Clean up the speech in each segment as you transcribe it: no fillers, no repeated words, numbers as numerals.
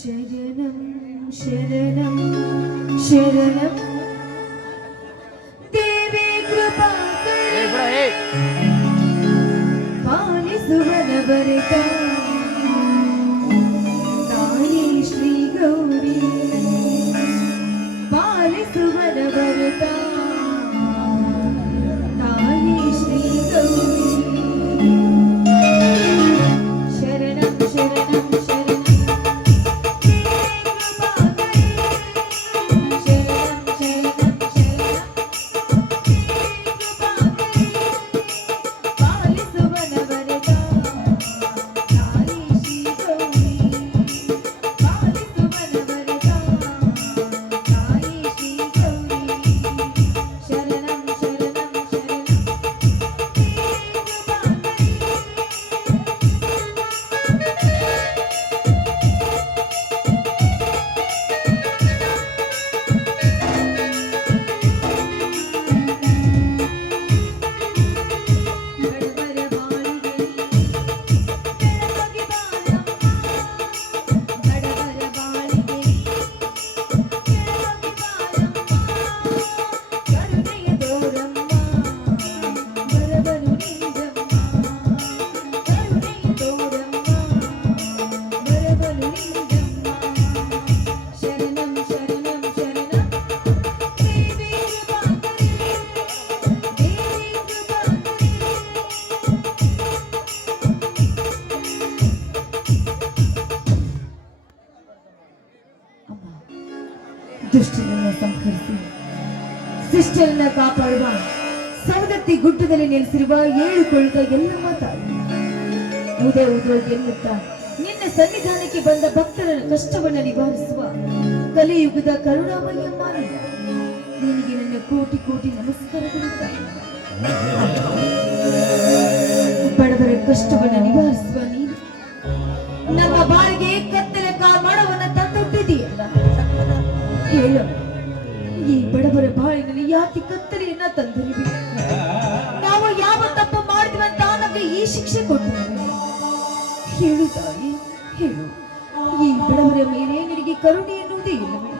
ശരണം ശരണം ശരണം ദേവി കൃപാകരേ പാലിಸುവനവരത ತಾಯಿ ಶ್ರೀ ಗೌರಿ ಪಾಲಿಸುವನವರತ ತಾಯಿ ಶ್ರೀ ಗೌರಿ ಶರಣಂ ಶರಣಂ ಶರಣಂ ದುಷ್ಟರನ್ನು ಸಂಹರಿಸಿ ಶಿಷ್ಟರನ್ನ ಕಾಪಾಡುವ ಸವದತ್ತಿ ಗುಡ್ಡದಲ್ಲಿ ನೆಲೆಸಿರುವ 7 ಕೊಳ್ಳುಗ ಎಲ್ಲಮ್ಮ ತಾಯಿ ಉದಯ ಉದೋಗಿ ಎನ್ನುತ್ತಾ ನಿನ್ನ ಸನ್ನಿಧಾನಕ್ಕೆ ಬಂದ ಭಕ್ತರ ಕಷ್ಟವನ್ನು ನಿವಾರಿಸುವ ಕಲಿಯುಗದ ಕರುಣಾಮಯ್ಯಮ್ಮ ನಿನಗೆ ನನ್ನ ಕೋಟಿ ಕೋಟಿ ನಮಸ್ಕಾರಗಳು ತಾಯಿ. ಬಡವರ ಕಷ್ಟವನ್ನು ನಿವಾರಿಸುವ ನೀನು ನಮ್ಮ ಬಾಳಿಗೆ ಕತ್ತಲ ಕಾಮಾಡವನ್ನ ತಂದೊಡ್ಡಿದೆಯಲ್ಲ, ಹೇಳು ಈ ಬಡವರ ಬಾಳಿನಲ್ಲಿ ಯಾಕೆ ಕತ್ತಲೆಯನ್ನ ತಂದಿರುವೆ? ನಾವು ಯಾವ ತಪ್ಪು ಮಾಡಿದ್ವಿ ಅಂತ ನಮಗೆ ಈ ಶಿಕ್ಷೆ ಕೊಟ್ಟಿದ್ದೇವೆ? ಹೇಳು ತಾಯಿ, ಹೇಳು. ಈ ಬಡವರ ಮೇಲೆ ನಿನಗೆ ಕರುಣೆ ಎನ್ನುವುದೇ ಇಲ್ಲವೇ?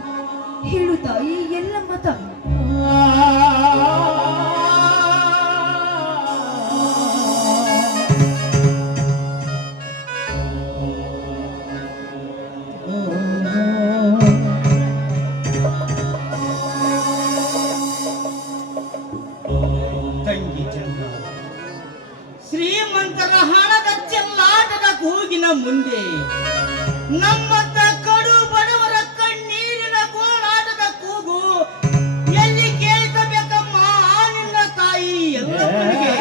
ಹೇಳು ತಾಯಿ, ಎಲ್ಲಮ್ಮ ತಾಯಿ. ಶ್ರೀಮಂತರ ಹಣದ ಚೆಲ್ಲಾಟದ ಕೂಗಿನ ಮುಂದೆ ನಮ್ಮಂತ ಕಡು ಬಡವರ ಕಣ್ಣೀರಿನ ಗೋಳಾಟದ ಕೂಗು ಎಲ್ಲಿ ಕೇಳಿಸಬೇಕಮ್ಮ ನಿನ್ನ ತಾಯಿ ಎಲ್ಲಮ್ಮನಿಗೆ?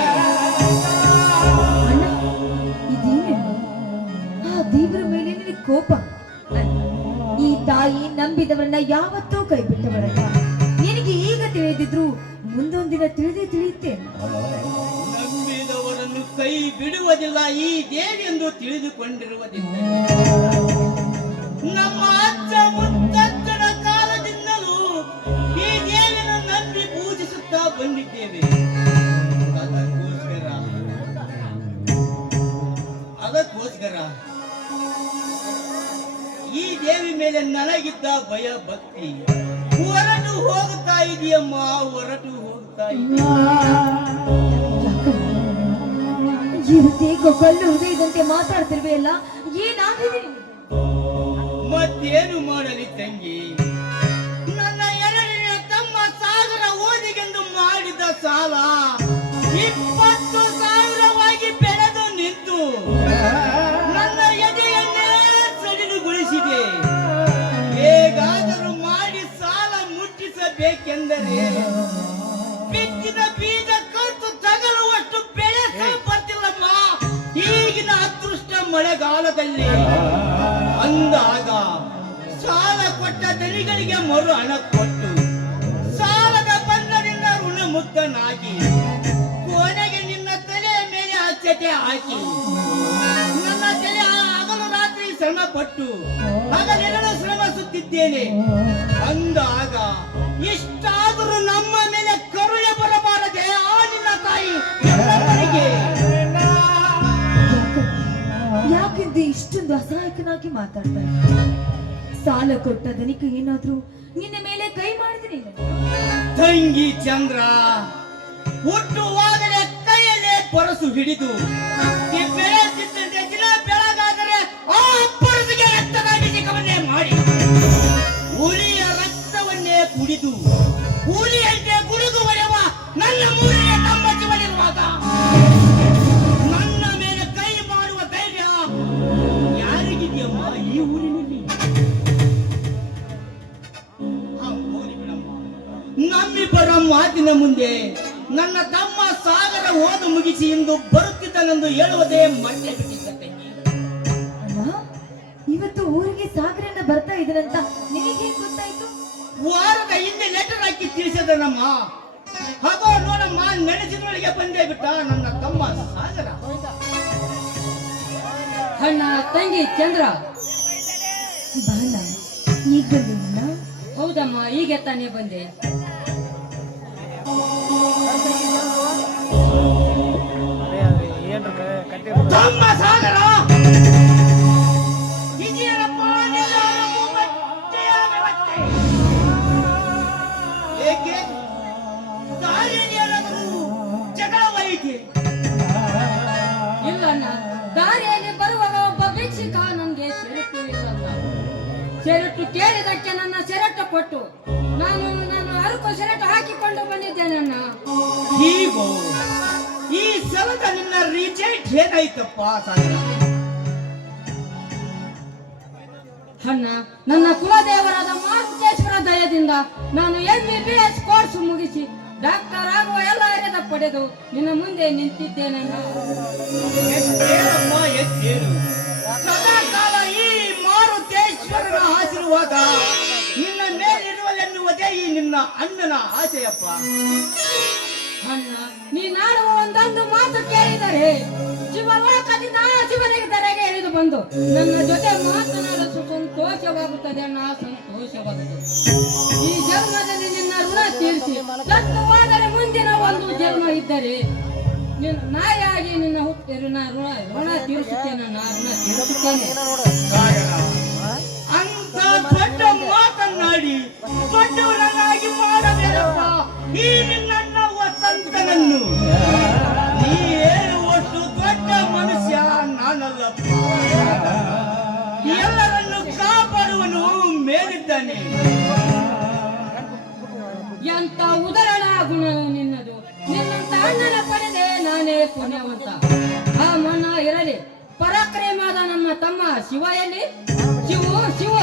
ಆ ದೇವರ ಮೇಲೆ ನಿನಗೆ ಕೋಪ? ಈ ತಾಯಿ ನಂಬಿದವರನ್ನ ಯಾವತ್ತೂ ಕೈ ಬಿಟ್ಟವರಲ್ಲ. ನಿನಗೆ ಈಗ ತಿಳಿದಿದ್ರು ಮುಂದೊಂದಿನ ತಿಳಿಯುತ್ತೆ. ನಂಬಿದವರನ್ನು ಕೈ ಬಿಡುವುದಿಲ್ಲ ಈ ದೇವಿ ಎಂದು ತಿಳಿದುಕೊಂಡಿರುವುದಿಲ್ಲ. ನಮ್ಮ ಅಜ್ಜ ಮುತ್ತಜ್ಜನ ಕಾಲದಿಂದಲೂ ಈ ದೇವಿಯನ್ನು ನಂಬಿ ಪೂಜಿಸುತ್ತಾ ಬಂದಿದ್ದೇವೆ. ಅದಕ್ಕೋಸ್ಕರ ಈ ದೇವಿ ಮೇಲೆ ನನಗಿದ್ದ ಭಯ ಭಕ್ತಿ ಹೊರಟು ಹೋಗುತ್ತಾ ಇದೆಯಮ್ಮ, ಹೊರಟು ಹೋಗುತ್ತಾ ಇದೆಯಾ? ಕಲ್ಲು ಹೃದಯದಂತೆ ಮಾತಾಡ್ತಿರ್ವೆ ಅಲ್ಲ, ಏನಾಗಿದೆ? ಮತ್ತೇನು ಮಾಡಲಿ ತಂಗಿ, ನನ್ನ ಎರಡನೇ ತಮ್ಮ ಸಾಗರ ಓದಿಗೆಂದು ಮಾಡಿದ ಸಾಲ 20,000ವಾಗಿ ಬೆಳೆದು ನಿಂತು ನನ್ನ ಎದೆಯನ್ನೇ ಸಡಿಲುಗೊಳಿಸಿದೆ. ಹೇಗಾದರೂ ಮಾಡಿ ಸಾಲ ಮುಟ್ಟಿಸಬೇಕೆಂದರೆ ಬಿತ್ತಿದ ಬೀಜ ಕಲ್ತು ತಗಲುವಷ್ಟು ಬೆಳೆ ಬರ್ತಿಲ್ಲಮ್ಮ ಈಗಿನ ಅದೃಷ್ಟ ಮಳೆಗಾಲದಲ್ಲಿ. ಅಂದಾಗ ಸಾಲ ಕೊಟ್ಟ ದನಿಗಳಿಗೆ ಮರು ಹಣ ಕೊಟ್ಟು ಸಾಲದ ಬಂಧದಿಂದ ಋಣಮುಕ್ತನಾಗಿ ಕೊನೆಗೆ ನಿನ್ನ ತಲೆಯ ಮೇಲೆ ಅಚ್ಚತೆ ಹಾಕಿ ನನ್ನ ತಲೆ ಹಗಲು ರಾತ್ರಿ ಶ್ರಮ ಪಟ್ಟು ಹಗಲಿರಳು ಶ್ರಮಿಸುತ್ತಿದ್ದೇನೆ ಅಂದಾಗ ಇಷ್ಟಾದರೂ ನಮ್ಮ ಮೇಲೆ ಕರುಣೆ ಬರಬಾರದೆ ಆ ನಿನ್ನ ತಾಯಿ ಎಲ್ಲಮ್ಮನಿಗೆ? ಯಾಕೆಂದು ಇಷ್ಟೊಂದು ಅಸಹಾಯಕನಾಗಿ ಮಾತಾಡ್ತಾರೆ? ಸಾಲ ಕೊಟ್ಟ ದನಿಕ ಏನಾದ್ರೂ ನಿನ್ನ ಮೇಲೆ ಕೈ ಮಾಡಿದ್ರಿ? ತಂಗಿ ಚಂದ್ರ ಹುಟ್ಟುವಾಗಲೇ ಕೈಯಲ್ಲೇ ಪರಸು ಹಿಡಿದು ಬೆಳೆಯುತ್ತಿದ್ದಂತೆ ದಿನ ಬೆಳಗಾದರೆ ಆ ಪರಸಿಗೆ ರಕ್ತದ ಅಭಿಷೇಕವನ್ನೇ ಮಾಡಿ ಹುಲಿಯ ರಕ್ತವನ್ನೇ ಕುಡಿದು ಹುಲಿಯಂತೆ ಗುಡುಗು ಒಡೆಯುವ ನನ್ನ ಮೂರನೇ ತಮ್ಮಜ್ಜಿವನಿರುವಾಗ ನನ್ನ ಮೇಲೆ ಕೈ ಮಾಡುವ ಧೈರ್ಯ ಯಾರಿಗಿದೆಯಮ್ಮ ಈ ಊರಿನಲ್ಲಿ? ಹೋಗಲಿ ಬಿಡಮ್ಮ. ನಮ್ಮಿಬ್ಬರ ಮಾತಿನ ಮುಂದೆ ನನ್ನ ತಮ್ಮ ಸಾಗರ ಓದು ಮುಗಿಸಿ ಇಂದು ಬರುತ್ತಿದ್ದನೆಂದು ಹೇಳುವುದೇ ಮಂಡೆ ಬಿಟ್ಟಿದ್ದ ತಂಗಿ. ಅಣ್ಣ, ಇವತ್ತು ಊರಿಗೆ ಸಾಗರನ ಬರ್ತಾ ಇದ್ರಂತ ನಿನಗೆ ಗೊತ್ತಾಯ್ತು? ವಾರದ ಹಿಂದೆ ಲೆಟರ್ ಹಾಕಿ ತಿಳಿಸಿದನಮ್ಮ. ಹಾಗೋ ನೋಡಮ್ಮ, ನೆನೆಸಿದೊಳಗೆ ಬಂದೇ ಬಿಟ್ಟ ನನ್ನ ತಮ್ಮ ಸಾಗರ. ಅಣ್ಣ, ತಂಗಿ ಚಂದ್ರ. ಬಾಲ, ಈಗ ಬಂದೇನಣ್ಣ? ಹೌದಮ್ಮ, ಈಗ ತಾನೇ ಬಂದೆ. ತಮ್ಮ ಸಾಗರ ಇದೆಯಲ್ಲಪ್ಪ ನಿನ್ನ ಬಟ್ಟೆಯ ವ್ಯವಸ್ಥೆ. ಏಕೆ ದಾರಿಯಲ್ಲಾದರೂ ಜಗಳವಾಯಿತೆ? ಇಲ್ಲ ಅಣ್ಣ, ದಾರಿಯಲ್ಲಿ ಬರುವಾಗ ಒಬ್ಬ ಭಿಕ್ಷುಕ ನನಗೆ ಸೆರಟು ಇಲ್ಲಂತ. ಸೆರಟು ಕೇಳಿದಕ್ಕೆ ನನ್ನ ಸೆರಟು ಕೊಟ್ಟು ನಾನು ಅರಕು ಸೆರಟು ಹಾಕಿಕೊಂಡು ಬಂದಿದ್ದೇನಣ್ಣ. ಹೀಗೋ ಈ ಸಲದ ನಿನ್ನ ರಿಜೆಕ್ಟ್ ಏನಾಯ್ತಪ್ಪ ಸಾಗರ? ಅಣ್ಣ, ನನ್ನ ಕುಲದೇವರಾದ ಮಾರುತೇಶ್ವರ ದಯದಿಂದ ನಾನು MBBS ಕೋರ್ಸ್ ಮುಗಿಸಿ ಡಾಕ್ಟರ್ ಆಗುವ ಎಲ್ಲ ಅರ್ಹತೆ ಪಡೆದು ನಿನ್ನ ಮುಂದೆ ನಿಂತಿದ್ದೇನಣ್ಣ. ಎದ್ದೇಳಮ್ಮ, ಎದ್ದೇಳು. ಸದಾಕಾಲ ಈ ಮಾರುತೇಶ್ವರನ ಆಶೀರ್ವಾದ ನಿನ್ನ ಮೇಲಿರುವಲೆನ್ನುವುದೇ ಈ ನಿನ್ನ ಅಣ್ಣನ ಆಸೆಯಪ್ಪ. ಅಣ್ಣ, ನೀನಾಡುವ ಒಂದೊಂದು ಮಾತು ಕೇಳಿದರೆ ಶಿವಲೋಕದಿಂದ ಶಿವನಿಗೆ ಧರೆಗೆ ಇಳಿದು ಬಂದು ನನ್ನ ಜೊತೆ ಮಾತನಾಡಲು ಸಂತೋಷವಾಗುತ್ತದೆ ಅಣ್ಣ, ಸಂತೋಷವಾಗುತ್ತದೆ. ಈ ಜನ್ಮದಲ್ಲಿ ನಿನ್ನ ಋಣ ತೀರಿಸಿ ಸತ್ಯವಾದರೆ ಮುಂದಿನ ಒಂದು ಜನ್ಮ ಇದ್ದರೆ ನಾಯಾಗಿ ನಿನ್ನ ಹುಟ್ಟಿರು ಋಣ ತೀರಿಸುತ್ತೇನೆ, ಋಣ ತೀರಿಸುತ್ತೇನೆ. ಅಂತ ದೊಡ್ಡ ಮಾತನ್ನಾಡಿ ದೊಡ್ಡವರನ್ನಾಗಿ ಮಾಡಬೇಡಪ್ಪ ಈ ನಿನ್ನ ವಸಂತನನ್ನು. ನೀ ಹೇಳುವಷ್ಟು ದೊಡ್ಡ ಮನುಷ್ಯ ನಾನಲ್ಲಪ್ಪ. ಎಲ್ಲರನ್ನು ಕಾಪಾಡುವನು ಮೇಲಿದ್ದಾನೆ. ಎಂತ ಉದರಣ ಗುಣ ನಿನ್ನದು. ನಿನ್ನಂತ ಅಣ್ಣನ ಪಡೆದೆ ನಾನೇ ಪುಣ್ಯವಂತ. ಆ ಮನ ಇರಲಿ. ಪರಾಕ್ರಮದ ನನ್ನ ತಮ್ಮ ಶಿವ ಎಲ್ಲಿ? ಶಿವ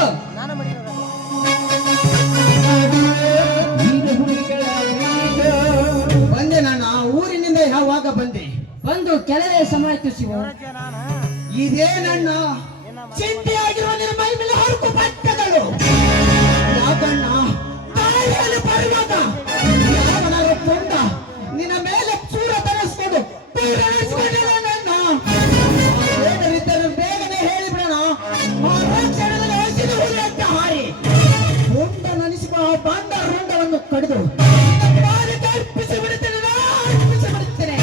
ಬಂದೆ ನಾನು. ಊರಿನಿಂದ ಯಾವಾಗ ಬಂದೆ? ಬಂದು ಕೆಲವೇ ಸಮಯ ಶಿವ. ಇದೇ ನನ್ನ ಚಿಂತೆಯಾಗಿರುವ ನಿನ್ನ ಮೈ ಮೇಲೆ ಹರಕು ಬಟ್ಟೆಗಳು. ಯಾಕಣ್ಣ ತಾಯಿಯಲ್ಲಿ ಬರುವಾಗ ಯಾವನಾರು ಕೊಂಡ ನಿನ್ನ ಮೇಲೆ ಚೂರ ತರಿಸ್ಕೊಂಡು ಪೂರ ನಡೆಸ್ಕೊಂಡಿಲ್ಲ ನನ್ನ. ಏನಿದ್ದರೂ ಬೇಗನೆ ಹೇಳಿಬಿಡೋಣ. ಆ ಕ್ಷಣದಲ್ಲಿ ಹಸಿದ ಹುಲಿ ಅಂತ ಹಾರಿ ರುಂಡ ನೆನೆಸಿಕೊ ಆ ಬಂಡ ರುಂಡವನ್ನು ಕಡಿದು ಅರ್ಪಿಸಿ ಬಿಡುತ್ತೇನೆ, ಅರ್ಪಿಸಿ ಬಿಡುತ್ತೇನೆ.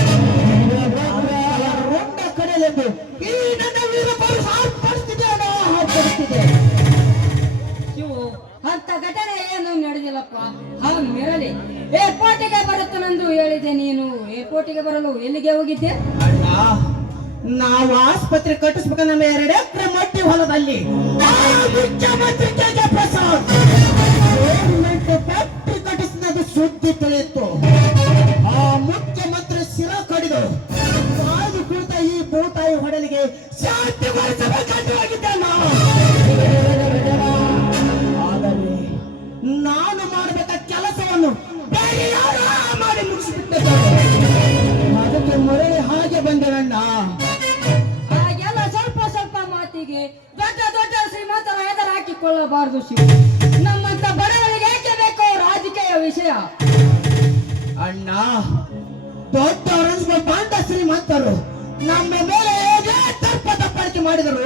ರುಂಡ ಕಡೆಯಲೆಂದು ಈ ನನ್ನ ವೀರ ಪರುಷ ಆರ್ಪಡಿಸ್ತಿದೆ ಆರ್ಪಡಿಸ್ತಿದೆ. ಶಿವ, ಅಂತ ಘಟನೆ ಏನು ನಡೆದಿಲ್ಲಪ್ಪ. ಮಿರಲಿ ಏರ್ಪೋರ್ಟಿಗೆ ಬರುತ್ತನೆಂದು ಹೇಳಿದೆ. ನೀನು ಏರ್ಪೋರ್ಟಿಗೆ ಬರಲು ಎಲ್ಲಿಗೆ ಹೋಗಿದ್ದೆ? ಅಣ್ಣ, ನಾವು ಆಸ್ಪತ್ರೆ ಕಟ್ಟಿಸ್ಬೇಕ ನಮ್ಮ 2 ಎಕರೆ ಮಟ್ಟಿ ಹೊಲದಲ್ಲಿ ಮುಖ್ಯಮಂತ್ರಿ KK ಪ್ರಸಾದ್ ಗೌರ್ಮೆಂಟ್ ಫ್ಯಾಕ್ಟರಿ ಕಟ್ಟಿಸಿದ ಸುದ್ದಿ ತಿಳಿಯಿತು. ಆ ಮುಖ್ಯಮಂತ್ರಿ ಶಿರ ಕಡಿದು ಕಾಯ್ದು ಕುಳಿತ ಈ ಭೂತಾಯಿ ಹೊಡಲಿಗೆ ಶಾಂತಿ ಬರೆಸಬೇಕಾಗಿದ್ದೇನೆ. ಆದರೆ ನಾನು ಮಾಡಬೇಕ ಕೆಲಸವನ್ನು ಬೇರೆ ಯಾರು ಮಾಡಿ ಮುಗಿಸಿಬಿಟ್ಟಿದ್ದಾರೆ. ಅದಕ್ಕೆ ಮರಳಿ ಹಾಗೆ ಬಂದೆನಣ್ಣ. ಹಾಗೆಲ್ಲ ಸ್ವಲ್ಪ ಸ್ವಲ್ಪ ಮಾತಿಗೆ ದೊಡ್ಡ ದೊಡ್ಡ ಶ್ರೀಮಂತರ ಹೆದರ ಹಾಕಿಕೊಳ್ಳಬಾರದು ಶಿವ. ನಮ್ಮಂತ ಬಡವರಿಗೆ ಏಕೆ ಬೇಕೋ ರಾಜಕೀಯ ವಿಷಯ? ಅಣ್ಣ, ದೊಡ್ಡವರನ್ಸ್ಕೊಂಡು ಬಂದ ಶ್ರೀಮಂತರು ನಮ್ಮ ಮೇಲೆ ಹೇಗೆ ತಪ್ಪ ತಪ್ಪಾಳಿಕೆ ಮಾಡಿದರು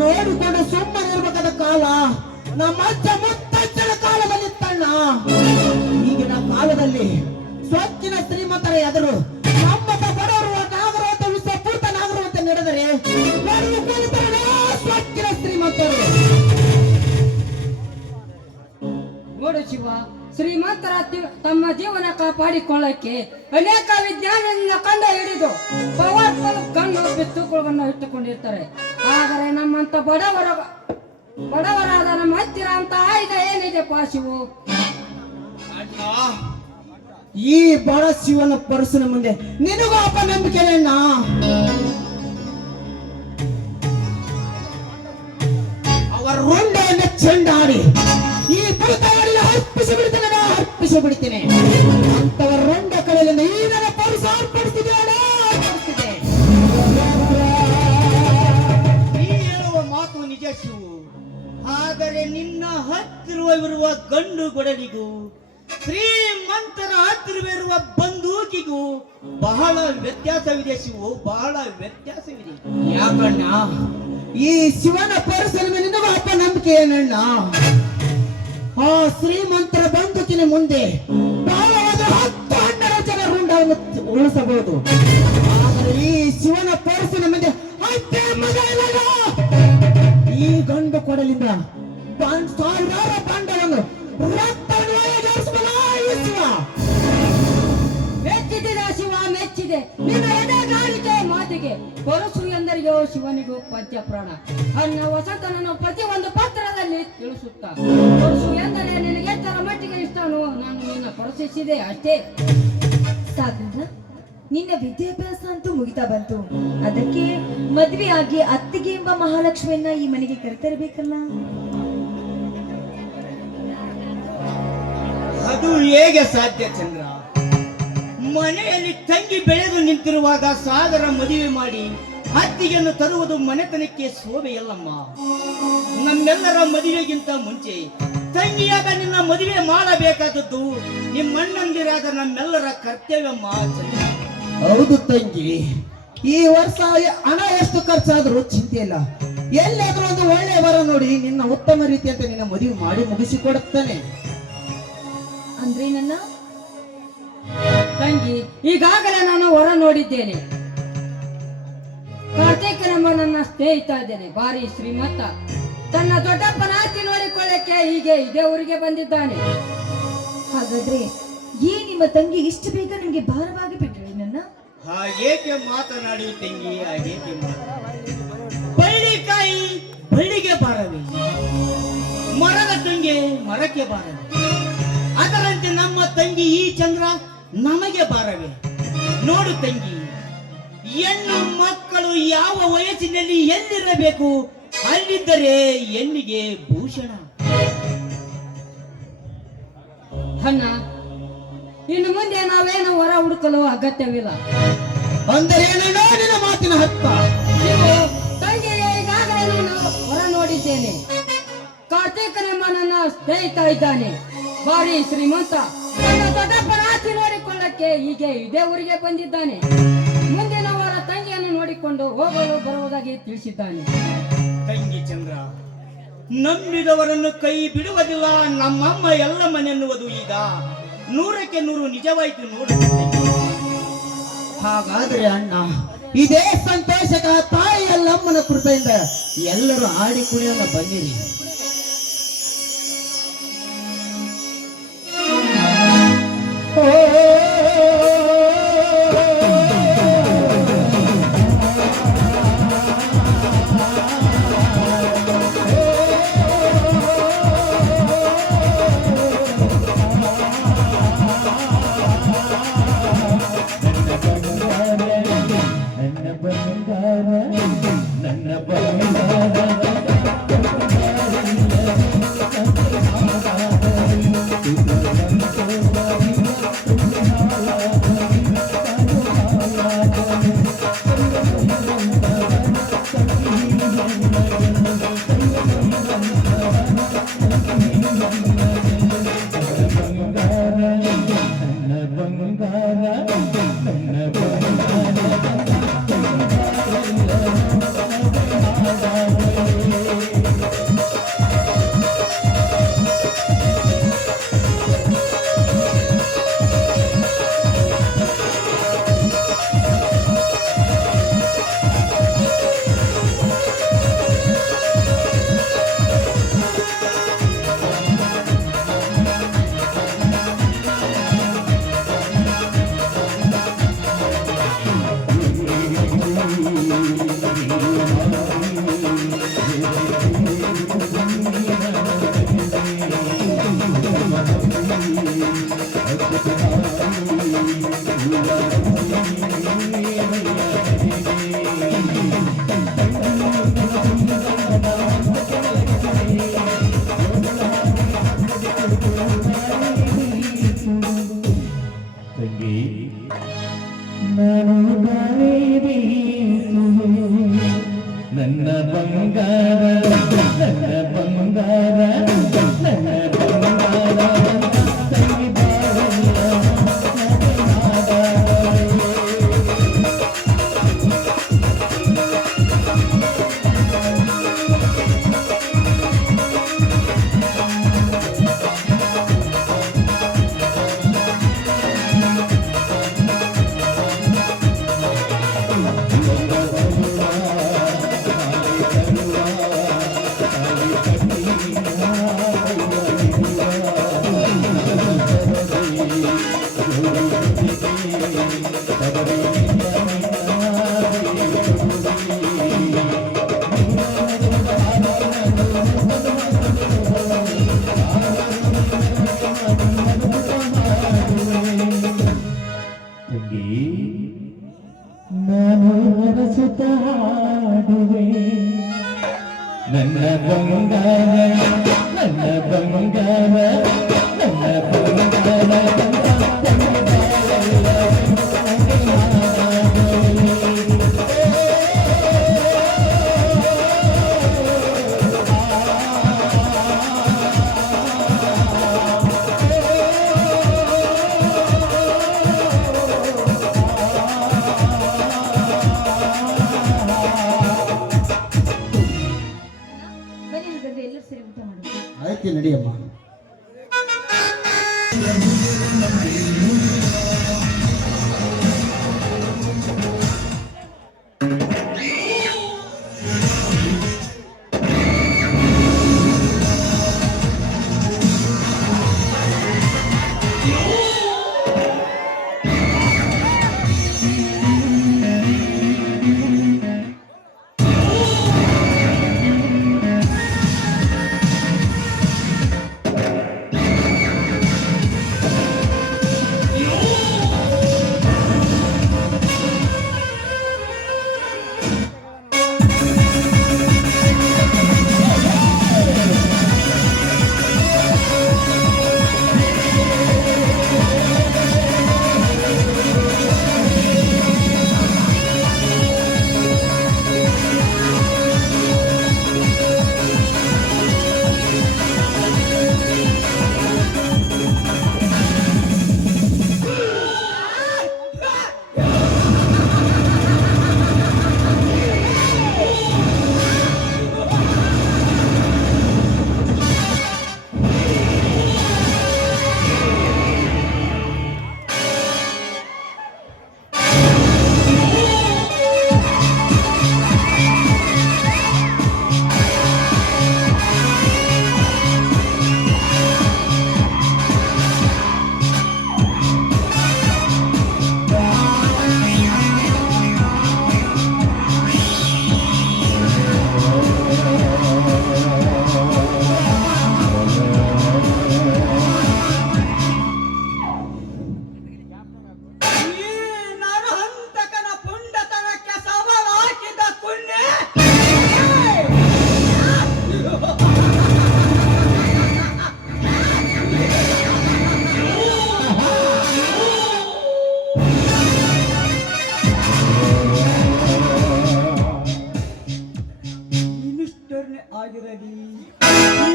ನೋಡಿಕೊಂಡು ಸುಮ್ಮನೆ ಇರ್ಬೇಕಾದ ಕಾಲ ನಮ್ಮ ಅಜ್ಜ ಮುತ್ತಜ್ಜನ ಕಾಲದಲ್ಲಿ ತಣ್ಣ. ಈಗಿನ ಕಾಲದಲ್ಲಿ ಸ್ವಚ್ಛನ ಶ್ರೀಮಂತರ ಎದುರು ನಮ್ಮಪ್ಪ ಬಡವರು ನಾಗರು ಅಂತ ವಿಶ್ವಪೂರ್ತ ನಾಗರು ಅಂತ ನಡೆದರೆ ಸ್ವಚ್ಛನ ಶ್ರೀಮಂತರು. ನೋಡು ಶಿವ, ಶ್ರೀಮಂತರ ತಮ್ಮ ಜೀವನ ಕಾಪಾಡಿಕೊಳ್ಳಕ್ಕೆ ಅನೇಕ ವಿಜ್ಞಾನದಿಂದ ಕಂಡು ಹಿಡಿದು ಪವರ್ಫುಲ್ ಗನ್ನು ಬಿತ್ತುಗಳನ್ನು ಇಟ್ಟುಕೊಂಡಿರ್ತಾರೆ. ಆದರೆ ನಮ್ಮಂತ ಬಡವರಾದ ನಮ್ಮ ಹತ್ತಿರ ಅಂತ ಆಯ್ದ ಏನಿದೆಪ್ಪ ಶಿವು? ಈ ಬಡ ಶಿವನ ಪರಸಿನ ಮುಂದೆ ನಿನಗೂ ಅಪನಂಬಿಕೆ ಅಣ್ಣ. ಅವರ ರುಂಡವನ್ನು ಚೆಂಡಾಡಿ ಈ ಭೂತಗಳಿಗೆ ಅರ್ಪಿಸಿ ಬಿಡ್ತೇನೆ. ಅಂತವರ ರುಂಡ ಕಡೆಯಿಂದ ಈ ನನ್ನ ಪರಸ ಅರ್ಪಿಸ್ತಿದೆ. ನೀ ಹೇಳುವ ಮಾತು ನಿಜ ಶಿವು, ಆದರೆ ನಿನ್ನ ಹತ್ತಿರವಿರುವ ಗಂಡು ಗೊಡಲಿಗೂ ಶ್ರೀಮಂತರ ಹತ್ತಿರವಿರುವ ಬಂದೂಕಿಗೂ ಬಹಳ ವ್ಯತ್ಯಾಸವಿದೆ ಶಿವು, ಬಹಳ ವ್ಯತ್ಯಾಸವಿದೆ. ಯಾಕಣ್ಣ ಈ ಶಿವನ ಪರಸನ ಮೇಲೆ ನಿನಗೂ ಅಪನಂಬಿಕೆ ಏನಣ್ಣ? ಆ ಶ್ರೀಮಂತರ ಬಂದೂಕಿನ ಮುಂದೆ ಬಹಳವಾದ 10-12 ಜನ ರುಂಡವನ್ನು ಉಳಿಸಬಹುದು. ಆದರೆ ಈ ಶಿವನ ಪರಸನ ಮುಂದೆ ಈ ಗಂಡು ಕೊಡಲಿಂದ ಸಾವಿರಾರು ಪಾಂಡವನ್ನು ಮೆಚ್ಚಿದೆ ಶಿವ, ಮೆಚ್ಚಿದೆ ನಿನ್ನ ಎದೆಗಾರಿಕೆ ಮಾತಿಗೆ. ಪರಸು ಎಂದರಿಗೋ ಶಿವನಿಗೂ ಪಂಚಪ್ರಾಣ. ಅನ್ನ ವಸಂತನನ್ನು ಪ್ರತಿಯೊಂದು ಪತ್ರದಲ್ಲಿ ತಿಳಿಸುತ್ತಾ ಪರಸು ಎಂದರೆ ನಿನಗೆ ಎಷ್ಟರ ಮಟ್ಟಿಗೆ ಇಷ್ಟನು ನಾನು ನಿನ್ನ ಪರಸಿಸಿದೆ ಅಷ್ಟೇ. ಸಾಗರ, ನಿನ್ನ ವಿದ್ಯಾಭ್ಯಾಸ ಅಂತೂ ಮುಗಿತಾ ಬಂತು. ಅದಕ್ಕೆ ಮದ್ವೆ ಆಗಿ ಅತ್ತಿಗೆ ಎಂಬ ಮಹಾಲಕ್ಷ್ಮಿಯನ್ನ ಈ ಮನೆಗೆ ಕರೆತರಬೇಕಲ್ಲ. ಅದು ಹೇಗೆ ಸಾಧ್ಯ ಚಂದ್ರ? ಮನೆಯಲ್ಲಿ ತಂಗಿ ಬೆಳೆದು ನಿಂತಿರುವಾಗ ಸಾಗರ ಮದುವೆ ಮಾಡಿ ಅತ್ತಿಗೆಯನ್ನು ತರುವುದು ಮನೆತನಕ್ಕೆ ಶೋಭೆಯಲ್ಲಮ್ಮ. ನಮ್ಮೆಲ್ಲರ ಮದುವೆಗಿಂತ ಮುಂಚೆ ತಂಗಿಯಾದ ನಿನ್ನ ಮದುವೆ ಮಾಡಬೇಕಾದದ್ದು ನಿಮ್ಮಣ್ಣಂದಿರಾದ ನಮ್ಮೆಲ್ಲರ ಕರ್ತವ್ಯಮ್ಮ ಚಂದ್ರ. ಹೌದು ತಂಗಿ, ಈ ವರ್ಷ ಹಣ ಎಷ್ಟು ಖರ್ಚಾದ್ರೂ ಚಿಂತೆ ಇಲ್ಲ. ಎಲ್ಲಾದ್ರೂ ಒಂದು ಒಳ್ಳೆಯ ವರ ನೋಡಿ ನಿನ್ನ ಉತ್ತಮ ರೀತಿಯಂತೆ ನಿನ್ನ ಮದುವೆ ಮಾಡಿ ಮುಗಿಸಿಕೊಡುತ್ತಾನೆ. ಅಂದ್ರೆ ನನ್ನ ತಂಗಿ, ಈಗಾಗಲೇ ನಾನು ಹೊರ ನೋಡಿದ್ದೇನೆ. ಕಾರ್ತಿಕನೆಂಬ ನನ್ನ ಸ್ನೇಹಿತ ಇದ್ದೇನೆ, ಭಾರಿ ಶ್ರೀಮಂತ. ತನ್ನ ದೊಡ್ಡಪ್ಪನ ಆಸ್ತಿ ನೋಡಿಕೊಳ್ಳಕ್ಕೆ ಹೀಗೆ ಇದೇ ಊರಿಗೆ ಬಂದಿದ್ದಾನೆ. ಹಾಗಾದ್ರೆ ಈ ನಿಮ್ಮ ತಂಗಿ ಇಷ್ಟು ಬೇಗ ನಿಮ್ಗೆ ಭಾರವಾಗಿ ಬಿಟ್ರೆ ನನ್ನ? ಹಾಗೇಕೆ ಮಾತನಾಡಿ ತಂಗಿ, ಹಾಗೇಕೆ ಬಳ್ಳಿಕಾಯಿ ಬಳ್ಳಿಗೆ ಬಾರವೆ, ಮರದ ತಂಗಿ ಮರಕ್ಕೆ ಬಾರವೆ. ಅದರಂತೆ ನಮ್ಮ ತಂಗಿ ಈ ಚಂದ್ರ ನಮಗೆ ಬಾರವೆ. ನೋಡು ತಂಗಿ, ಹೆಣ್ಣು ಮಕ್ಕಳು ಯಾವ ವಯಸ್ಸಿನಲ್ಲಿ ಎಲ್ಲಿರಬೇಕು ಅಲ್ಲಿದ್ದರೆ ಹೆಣ್ಣಿಗೆ ಭೂಷಣ. ಅಣ್ಣ, ಇನ್ನು ಮುಂದೆ ನಾವೇನು ಹೊರ ಹುಡುಕಲು ಅಗತ್ಯವಿಲ್ಲ. ಅಂದರೆ ನಿನ್ನ ಮಾತಿನ ಹತ್ತ ನೀವು ತಂಗಿಗೆ ಈಗಾಗಲೇ ನಾನು ಹೊರ ನೋಡಿದ್ದೇನೆ. ಕಾರ್ತಿಕನೆಂಬ ನನ್ನ ಸ್ನೇಹಿತ ಇದ್ದಾನೆ, ಭಾರಿ ಶ್ರೀಮಂತ. ತನ್ನ ದೊಡ್ಡಪ್ಪನ ಆಸ್ತಿ ನೋಡಿಕೊಳ್ಳಕ್ಕೆ ಹೀಗೆ ಇದೇ ಊರಿಗೆ ಬಂದಿದ್ದಾನೆ. ಮುಂದಿನ ವಾರ ತಂಗಿಯನ್ನು ನೋಡಿಕೊಂಡು ಹೋಗಲು ಬರುವುದಾಗಿ ತಿಳಿಸಿದ್ದಾನೆ. ತಂಗಿ ಚಂದ್ರ, ನಂಬಿದವರನ್ನು ಕೈ ಬಿಡುವುದಿಲ್ಲ ನಮ್ಮಮ್ಮ ಎಲ್ಲಮ್ಮನೆನ್ನುವುದು ಈಗ 100ಕ್ಕೆ 100 ನಿಜವಾಯಿತು. ನೋಡು, ಹಾಗಾದ್ರೆ ಅಣ್ಣ, ಇದೇ ಸಂತೋಷಕ ತಾಯಿ ಎಲ್ಲಮ್ಮನ ಕೃಪೆಯಿಂದ ಎಲ್ಲರೂ ಆಡಿ ಕುಣಿಯೋಣ ಬನ್ನಿರಿ. ನನ್ನ ಬಂಗಾರ ನನ್ನ ಬಂಗಾರ ನನ್ನ ಬಂಗಾರ ತಂಗಿ ಬಾರಯ್ಯ ನಾನು ಅರಸುತ್ತ ಹಾಡುವೆ ನನ್ನ ಬಂಗಾರ ನನ್ನ ಬಂಗಾರ ನನ್ನ ಬಂಗಾರ ಬನ್ನಿ ಹಾಗಾದ್ರೆ ಎಲ್ಲರೂ ಸೇರಿ ಊಟ ಮಾಡೋಣ. ಆಯ್ತು ನಡಿಯಮ್ಮ.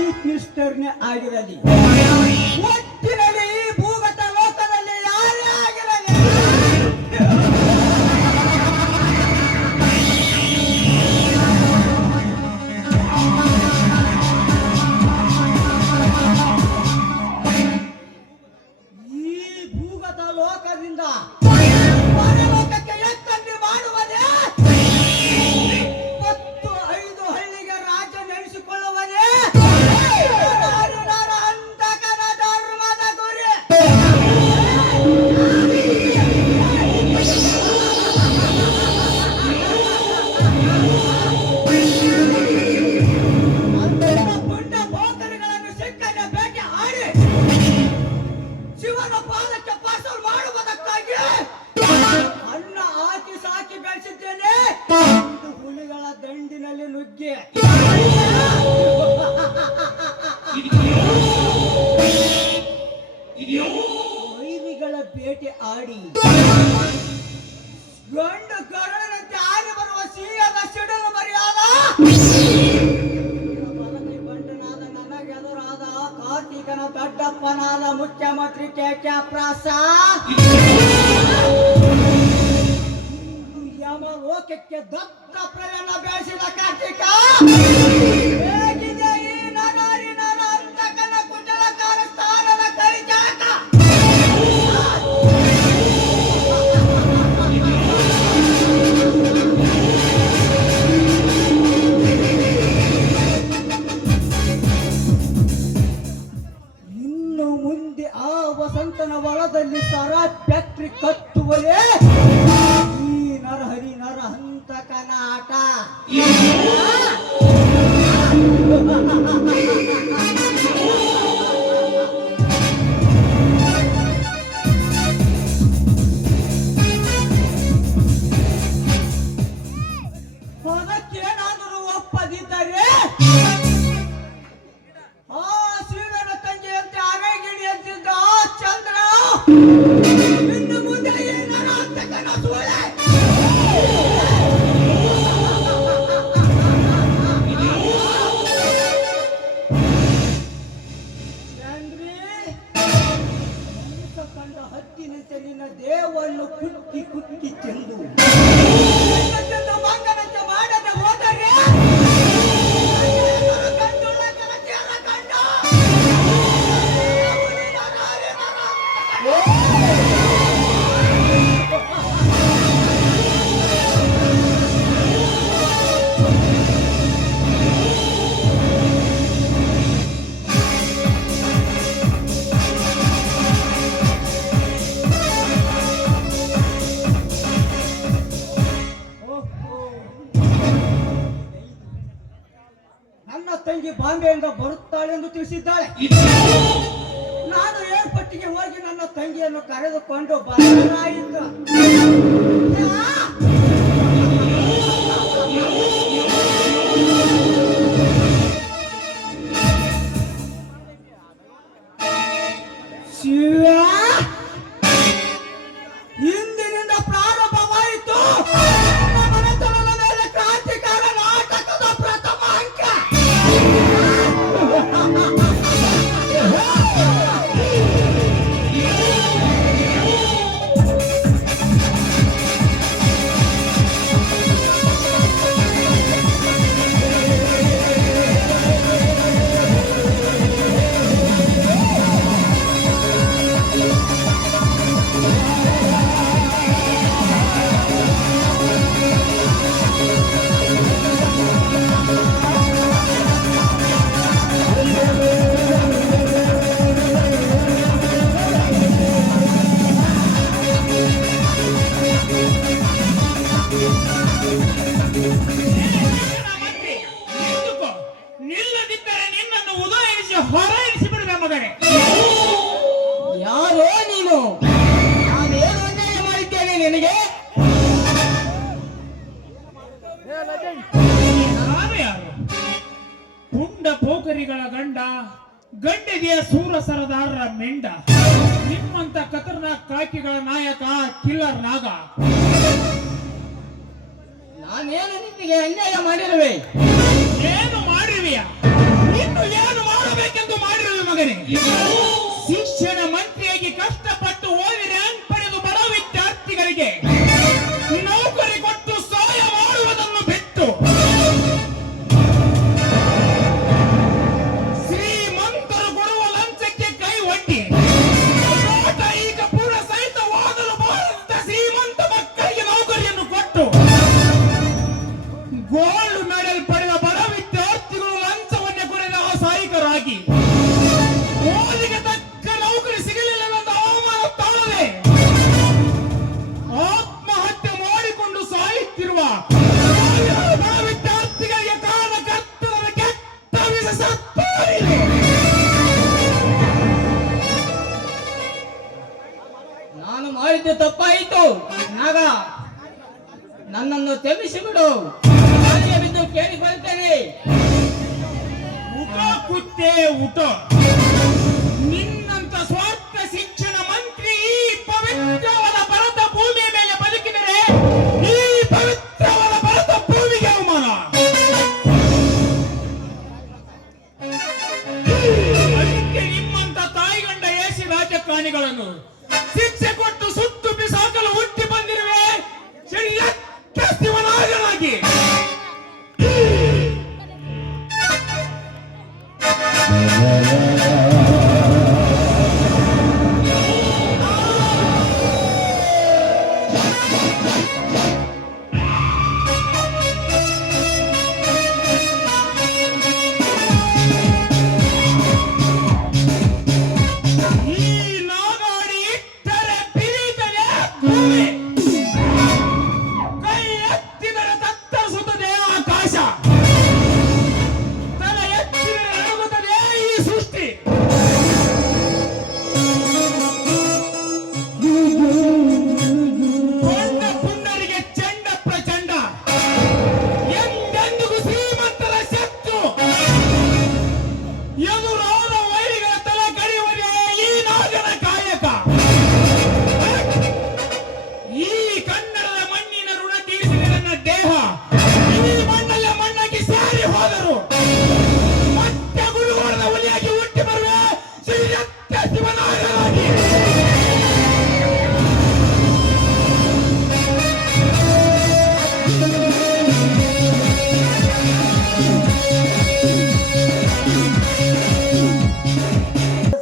ಮಿನಿಸ್ಟರ್ನೇ ಆಗಿರಲಿ, ಒಟ್ಟಿನಲ್ಲಿ ಈ ಭೂಗತ ಲೋಕದಲ್ಲಿ ಯಾರೇ ಆಗಿರಲಿ, ಈ ಭೂಗತ ಲೋಕದಿಂದ ಪರಲೋಕಕ್ಕೆ ಎತ್ತಂಡಿ ಮಾಡುವುದೇ 25 ಹಳ್ಳಿಗೆ ರಾಜ್ಯ ನಡೆಸಿಕೊಳ್ಳುವುದೇ ಅಂತಕನ ಧರ್ಮದ ಗುರಿ. ಅಂತಹ ಪುಂಡ ಪೋತರುಗಳನ್ನು ಸಿಕ್ಕನೆ ಭೇಟಿ ಆಡಿ ಶಿವನ ಪಾದಕ್ಕೆ ಬಗ್ಗೆ ವೈರಿಗಳ ಬೇಟೆ ಆಡಿ ಗಂಡು ಕರಳಂತೆ ಆಗಿ ಬರುವ ಸಿಹಿಯಾದ ಸಿಡಲು ಮರ್ಯಾದ ಬಂಡನಾದ ನನಗೆದುರಾದ ಕಾರ್ತಿಕನ ದೊಡ್ಡಪ್ಪನಾದ ಮುಖ್ಯಮಂತ್ರಿ ಕೆ ಪ್ರಸಾದ್ ಯಮಲೋಕಕ್ಕೆ ದತ್ತ ಪ್ರಯಾಣ ಬೆಳೆಸಿದ ಕಾರ್ತಿಕ ಹೇಗಿದೆ ಈ ನನಾರಿನ ಅಂತಕನ ಕುಶಲಕಾರ ಸ್ಥಾನದ ಕರಿಚಾಟ ಇನ್ನು ಮುಂದೆ ಆ ವಸಂತನ ಹೊಲದಲ್ಲಿ ಸರಾ ಫ್ಯಾಕ್ಟ್ರಿ ಕಟ್ಟುವಲೇ ಈ ನರಹರಿ ನರ ಹಂತಕನ ಆಟ ಅದಕ್ಕೇನಾದರೂ ಒಪ್ಪದಿದ್ದರೆ ಆ ಶಿವನ ತಂಗಿಯಂತೆ ಅರೆಗಿಡಿ ಅಂತಿದ್ದ ಆ ಚಂದ್ರ ಇನ್ನು ಮುಂದೆ ಏನಾರ ಅಂತಕನ ಸೂಳೆ ಕಂಡ ಹತ್ತಿನಂತೆ ನಿನ್ನ ದೇವನ್ನು ಕುಕ್ಕಿ ಕುಕ್ಕಿ ಚೆಂದು ಮಂಗನಂತೆ ಮಾಡದೆ ಹೋದರೆ ಕಂಡುಳ್ಳ ಕೆಲಸೆಯರ ಕಂಡ ನನ್ನ ತಂಗಿ ಬಾಂಬೆಯಿಂದ ಬರುತ್ತಾಳೆ ಎಂದು ತಿಳಿಸಿದ್ದಾಳೆ. ನಾನು ಏರ್ಪಟ್ಟಿಗೆ ಹೋಗಿ ನನ್ನ ತಂಗಿಯನ್ನು ಕರೆದುಕೊಂಡು ಬರಲಾಯಿತು. ಶಿವ ಇಂದಿನಿಂದ ಪ್ರಾರಂಭವಾಯಿತು ನನ್ನ ಮನೆತನದ ಮೇಲೆ ಕ್ರಾಂತಿಕಾರ ನಾಟಕದ ಪ್ರಥಮ ಅಂಕ. ನಿಲ್ಲದಿದ್ದರೆ ನಿನ್ನನ್ನು ಉದಾಹರಿಸಿ ಹೊರಯಿಸಿ ಬಿಡುವೆ ಮಗನೇ. ಯಾರೋ ನೀನು? ನಾನೇನು ಅನ್ಯಾಯ ಮಾಡಿದ್ದೇನೆ ನಿನಗೆ? ನಾನು ಯಾರು? ಪುಂಡ ಪೋಖರಿಗಳ ಗಂಡ, ಗಂಡಗೆಯ ಸೂರ ಸರದಾರರ ಮೆಂಡ, ನಿಮ್ಮಂತ ಖತರ್ನಾಕ್ ಕಾಕಿಗಳ ನಾಯಕ ಕಿಲ್ಲರ್ ನಾಗ. ನಾನೇನು ನಿನಗೆ ಅನ್ಯಾಯ ಮಾಡಿರುವೆ? ಏನು ಮಾಡಿರುವೆಯ? ಇನ್ನು ಏನು ಮಾಡಬೇಕೆಂದು ಮಾಡಿರುವೆ ಮಗನೇ? ಶಿಕ್ಷಣ ಮಂತ್ರಿಯಾಗಿ ಕಷ್ಟಪಟ್ಟು ಓದಿ ರ್ಯಾಂಕ್ ಪಡೆದು ಬಡ ವಿದ್ಯಾರ್ಥಿಗಳಿಗೆ ನೌಕರಿ ಕೊಟ್ಟು ಸಹಾಯ ಮಾಡುವುದನ್ನು ಬಿಟ್ಟು ಶ್ರೀಮಂತರು ಕೊಡುವ ಲಂಚಕ್ಕೆ ಕೈ ಒಡ್ಡಿ ಈಗ ಪೂರ ಸಹಿತ ಓದಲು ಬರುವಂತ ಶ್ರೀಮಂತ ಮಕ್ಕಳಿಗೆ ನೌಕರಿಯನ್ನು ಕೊಟ್ಟು ಗೋಲ್ಡ್ ಮೆಡಲ್ ಪಡೆದ ಬಡ ವಿದ್ಯಾರ್ಥಿಗಳು ಲಂಚವನ್ನೇ ಕೊರೆದ ಅಸಹಾಯಕರಾಗಿ ಓದಿಗೆ ತಕ್ಕ ನೌಕರಿ ಸಿಗಲಿಲ್ಲವೆಂದು ಅವಮಾನ ತಾಳದೆ ಆತ್ಮಹತ್ಯೆ ಮಾಡಿಕೊಂಡು ಸಾಯುತ್ತಿರುವ ಸಾವಿರಾರು ಬಡ ವಿದ್ಯಾರ್ಥಿಗಳಿಗೆ ಕಾರಣಕರ್ತರಾದ ಕೆಟ್ಟ ವಿಷ ಸತ್ತೋರಿದೆ. ನಾನು ಮಾಡಿದ್ದು ತಪ್ಪಾಯಿತು ನಾಗ, ನನ್ನನ್ನು ಕ್ಷಮಿಸಿ ಬಿಡು. ಹಾಗೆ ಬಿದ್ದು ಕೇಳಿಕೊಳ್ಳುತ್ತೇನೆ. ಊಟ ಕುತ್ತೆ ಊಟ. ನಿನ್ನಂತ ಸ್ವಾರ್ಥ ಶಿಕ್ಷಣ ಮಂತ್ರಿ ಈ ಪವಿತ್ರವಾದ ಭರತ ಭೂಮಿಯ ಮೇಲೆ ಬದುಕಿದರೆ ಈ ಪವಿತ್ರವಾದ ಭರತ ಭೂಮಿಗೆ ಅವಮಾನ. ಅದಕ್ಕೆ ನಿಮ್ಮಂತ ತಾಯಿಗಂಡ ಏಸಿ ರಾಜಕಾರಣಿಗಳನ್ನು ಶಿಕ್ಷೆ ಕೊಟ್ಟು ಸುತ್ತು ಬಿಸಾಕಲು ಹುಟ್ಟಿ ಬಂದಿರುವೆ ಶಿವನಾಗನಾಗಿ.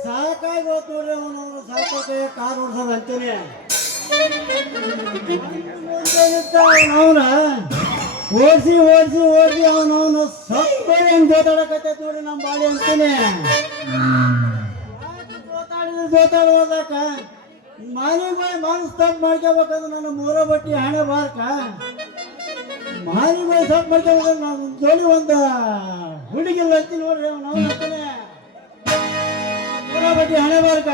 ಸಾಕಾಗಿ ಹೋದ್ ನೋಡ್ರಿ ಅವನು ಸಾಕೋಕೆ ಕಾರ್ ಓಡಿಸೋದು ಅಂತೀನಿ. ಅವನ ಓಡಿಸಿ ಓಡಿಸಿ ಓಡಿಸಿ ಅವನು ಸತ್ತ ಹೆಂಗ್ ಜೋತಾಡಕತ್ತೈತಿ ನೋಡ್ರಿ ನಮ್ಮ ಬಾಡಿ ಅಂತೀನಿ. ಜೋತಾಡುವುದಕ್ಕ ಮಾನಿಗೆ ತಪ್ಪು ಮಾಡ್ಕೋಬೇಕಂದ್ರೆ ನನ್ನ ಮೂರ ಬಟ್ಟಿ ಹಣೆ ಬಾರ್ಕ ಮಾನಿಗೆ ತಪ್ಪು ಮಾಡ್ಕೋಬೇಕಂದ್ರೆ ನಾನು ಜೋಡಿ ಒಂದು ಹುಡುಗಿಲ್ಲ ಅಂತೀನಿ ನೋಡ್ರಿ ಅವನು ಅಂತಾನೆ ಮೂರ ಬಟ್ಟಿ ಹಣೆ ಬಾರ್ಕ.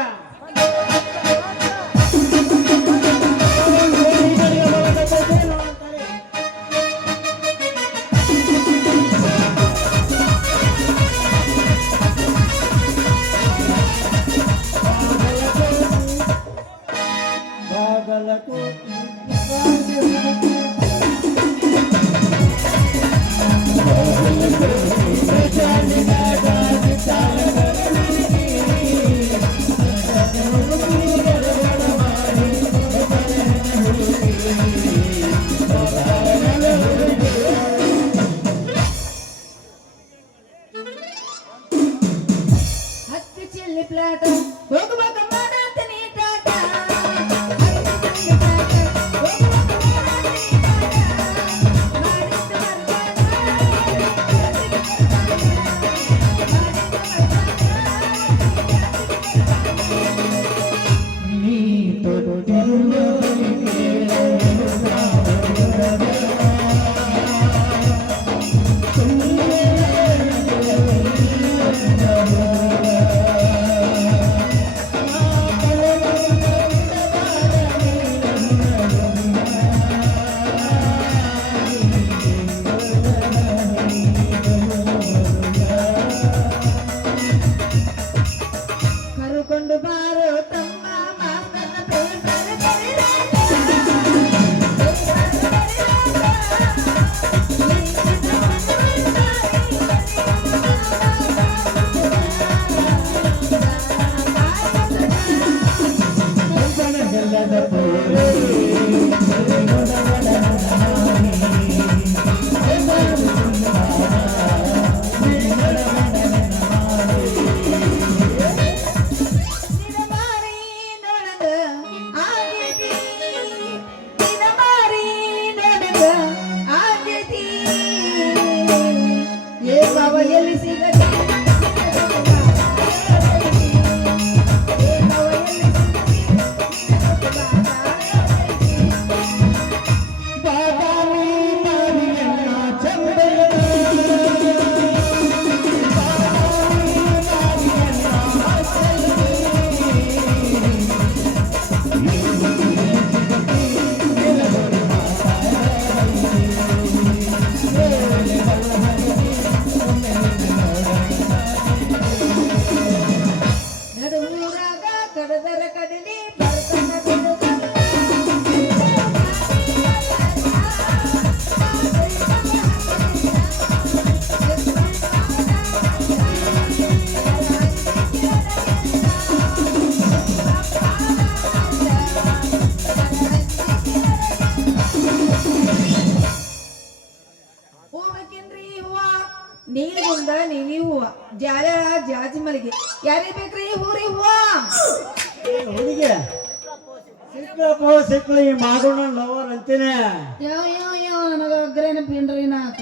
ಹತ್ತಿ ಚಿಲ್ಲಿ ಪ್ಲಾಟ ಹೋಗುವಾಗ ಮಾಡಾತನಿ ಟಾಟ. ನೀ ತೊಟ್ಟಿರುವ ಕರುಕೊಂಡು ಬಾರೋ ತಮ್ಮ ಮಾತನ್ನ ಬೇರೆ ಬೇರೆ ನಿರಬಾರಿ ಯಾರಿಗೆ ಬೇಕ್ರಿ ಹೂರಿ ಹೂವ ಹುಡುಗಿ ಸಿಕ್ಲಪ್ಪ ಸಿಕ್ಲ ಈ ಮಾಗೋಣ ಲವರ್ ಅಂತೀನಿ. ಯೋ ನನಗ ಅಗ್ರೇನ ಪಿಂಡ್ರಿ ನಾಕ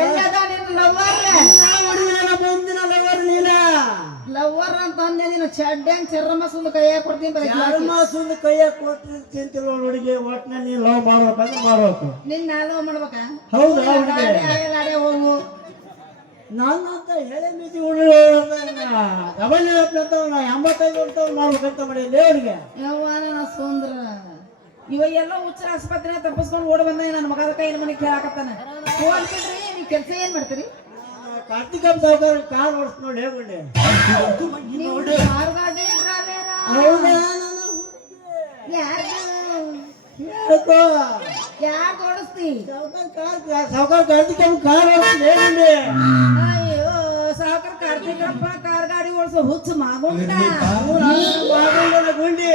ಎಲ್ಲದ ನಿನ್ನ ಲವ್ವರ್ ಮುಂದಿನ ಲವರ್ ನೀನ ಲವ್ವರ್ ಅಂತ ಅಂದೆ ನೀನು ಚಡ್ಡ್ಯಾಂಗ್ ಚರ್ರಮಸಂದು ಕೈಯಾಗ ಕೊಡ್ತೀನಿ ಬರೀ ಮಾಸದ ಕೈಯಾಗ ಕೊಟ್ಟು ತಿಂತಿಲ್ಲ ಹುಡುಗಿ ಒಟ್ಟಿನ ನೀನ್ ಲವ್ ಮಾಡ್ಬೇಕಂದ್ರೆ ಮಾಡ್ಬೇಕು. ನಿನ್ನ ಲವ್ ಮಾಡ್ಬೇಕಾ? ಹೌದಾ ಹುಡುಗಿ? ಗಾಡಿ ಹೋಗು ನಾನಂತ ಹೇಳಿ ಮಿತಿ ಹುಡುಗ ಡಬಲ್ ಅಂತ 85 ವರ್ಷ ಮಾಡ್ಬೇಕಂತ ಮಾಡಿದ್ದೆ ಹುಡುಗಿ. ಯವ್ವಾನ ಸುಂದ್ರ ಇವ ಎಲ್ಲ ಹುಚ್ಚರ ಆಸ್ಪತ್ರೆ ತಪ್ಪಿಸ್ಕೊಂಡು ಓಡ್ ಬಂದ ನನ್ನ ಮಗದ ಕೈನ ಮನೆ ಕೇಳಾಕತ್ತಾನ. ಫೋನ್ ಬಿಡ್ರಿ ನೀವು ಕೆಲಸ ಏನ್ ಮಾಡ್ತೀರಿ? ಕಾರ್ತಿಕಪ್ಪ ಸಾವುಕಾರ ಕಾರ್ ಓಡಿಸ್ ನೋಡಿ ಹೇಗುಂಡೆ. ಕಾರ್ ಗಾಡಿ ಡ್ರೈವರ ಹೌದಾ? ಯಾರು ಓಡಿಸ್ತಿ? ಸಾವುಕಾರ ಕಾರ್ತಿಕಪ್ಪ ಕಾರ್ ಓಡಿಸ್ ಹೇಗುಂಡೆ. ಅಯ್ಯೋ ಸಾವುಕಾರ ಕಾರ್ತಿಕಪ್ಪ ಕಾರ್ ಗಾಡಿ ಓಡಿಸೋ ಹುಚ್ಚ ಮಾಗುಂಡ. ಮಾಗುಂಡನ ಗುಂಡಿ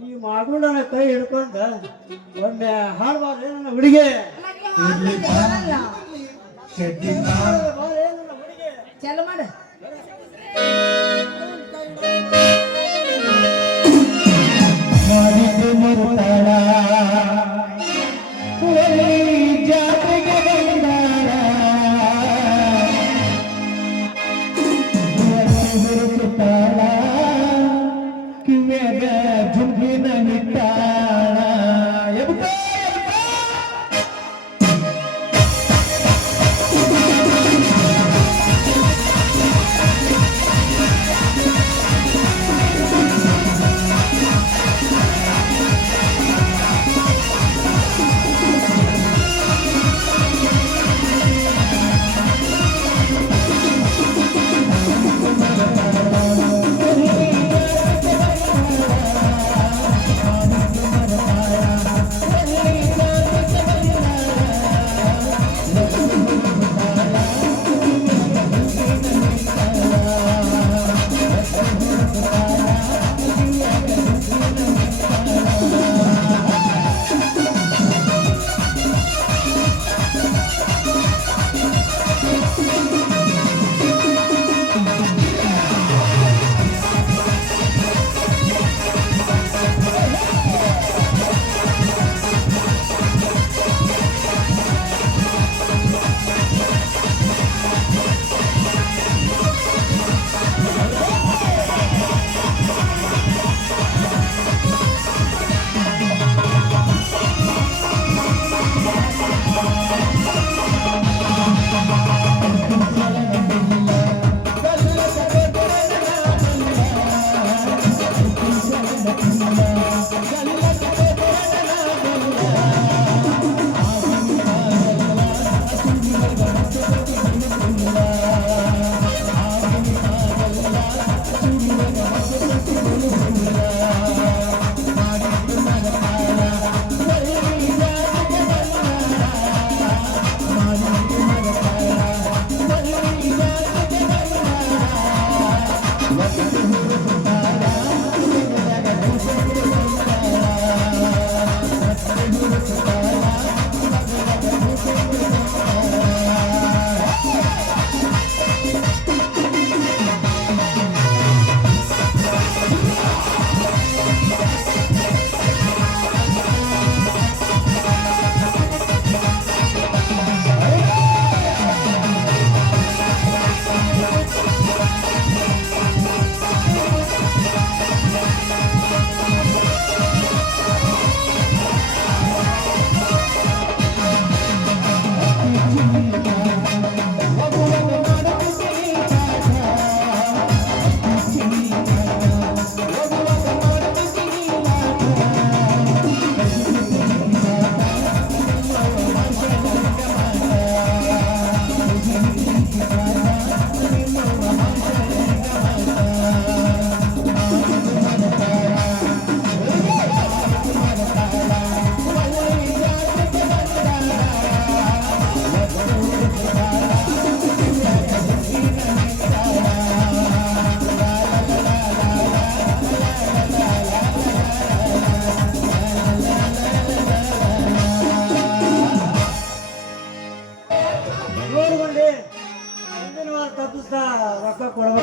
ಈ ಮಾಗುಂಡನ ಕೈ ಹಿಡ್ಕೊಂಡ ಒಮ್ಮೆ ಹಾಡ್ಬಾರ್ದು ನನ್ನ ಹುಡುಗಿ. ಚಲೋ ಮಾಡ ಮಾಡಿದ್ದು ಮರುತಾಳ ಜಾತ್ರೆಗೆ ಬಂದಾಳ ಸುತ್ತಾಳ ಕಿವ್ಯಾಗ ಜುಂಬಿನ ನಿಟ್ಟಾಳ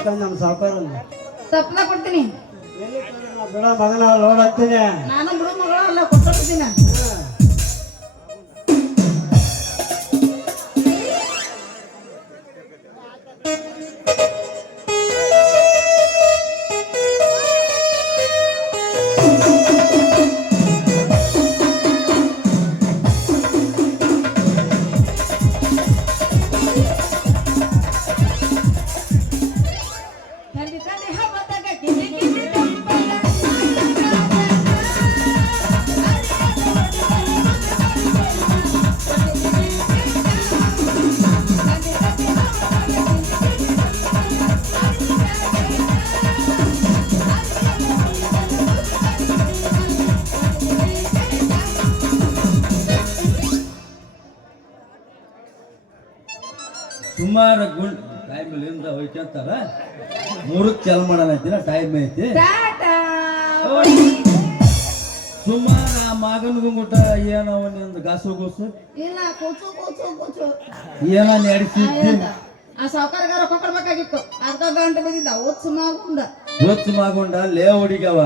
ಕೊಡ್ತಾನೆ ನಮ್ಮ ಸಾವುಕಾರ ತಪ್ಪಲ ಕೊಡ್ತೀನಿ. ಎಲ್ಲಿ ಬಿಡ ಮಗನ ಲೋಡ್ ಹಾಕ್ತೀನಿ. ನಾನು ಬಿಡು ಮಗಳ ಅಲ್ಲ ಕೊಟ್ಟಿರ್ತೀನಿ. ಸುಮಾರು ಗುಂಡ್ ಟೈಮ್ಲಿಂದ ಹೋಯ್ಕಂತಾರ 3ಕ್ಕೆ ಚಾಲು ಮಾಡೋಣ ಐತಿನ ಟೈಮ್ ಐತಿ ಸುಮಾರು ಆ ಮಗನಿಗೂ ಊಟ ಏನೋ ಒಂದು ಗಾಸು ಗೋಸು ಇಲ್ಲ ಕೂಚು ಕೂಚು ಕೂಚು ಏನೋ ನಡೆಸಿದ್ದಿ ಆ ಸಾವುಕಾರಗಾರ ಕೊಡ್ಬೇಕಾಗಿತ್ತು. ಅರ್ಧ ಗಂಟೆ ಬಿದ್ದಿದ್ದ ಒಚ್ಚು ಮಾಗುಂಡ. ಹೊತ್ತು ಮಾಗೊಂಡ ಲೇ ಹುಡುಗವ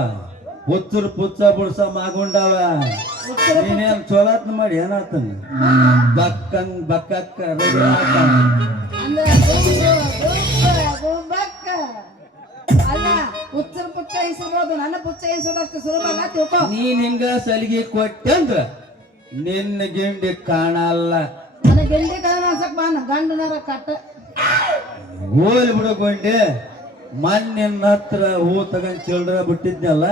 ಹುಚ್ಚರು ಪುಚ್ಚ ಬುಡ್ಸ ಮಾಗೊಂಡವ ನೀನೇನ್ ಚೋಲಾತ್ ಮಾಡಿ ಏನಾತನ ಬಕ್ಕಂಗ್ ಬಕ್ಕಕ್ಕ ರೆಡಿ ಆತ ಅಂದ್ರೆ ಗುಬ್ಬಕ್ಕ ಅಲ್ಲ ಹುಚ್ಚರ ಪುಚ್ಚ ಇಸಬಹುದು. ನನ್ನ ಪುಚ್ಚ ಇಸೋದಷ್ಟು ಸುಲಭ ಅಲ್ಲ ತಿಳ್ಕೊ. ನೀನ್ ಹಿಂಗ ಸಲಿಗೆ ಕೊಟ್ಟಂದ್ರ ನಿನ್ನ ಗಿಂಡಿ ಕಾಣಲ್ಲ. ನನ್ನ ಗೆಂಡಿ ಕಾರಣ ಅನ್ಸಕ್ ಬಾನ ಗಂಡನರ ಕಟ್ಟ ಹೋಲ್ ಬಿಡಕೊಂಡೆ ಮಣ್ಣಿನ ಹತ್ರ ಹೂ ತಗೊಂಡ್ ಚಿಲ್ಡ್ರ ಬಿಟ್ಟಿದ್ನಲ್ಲ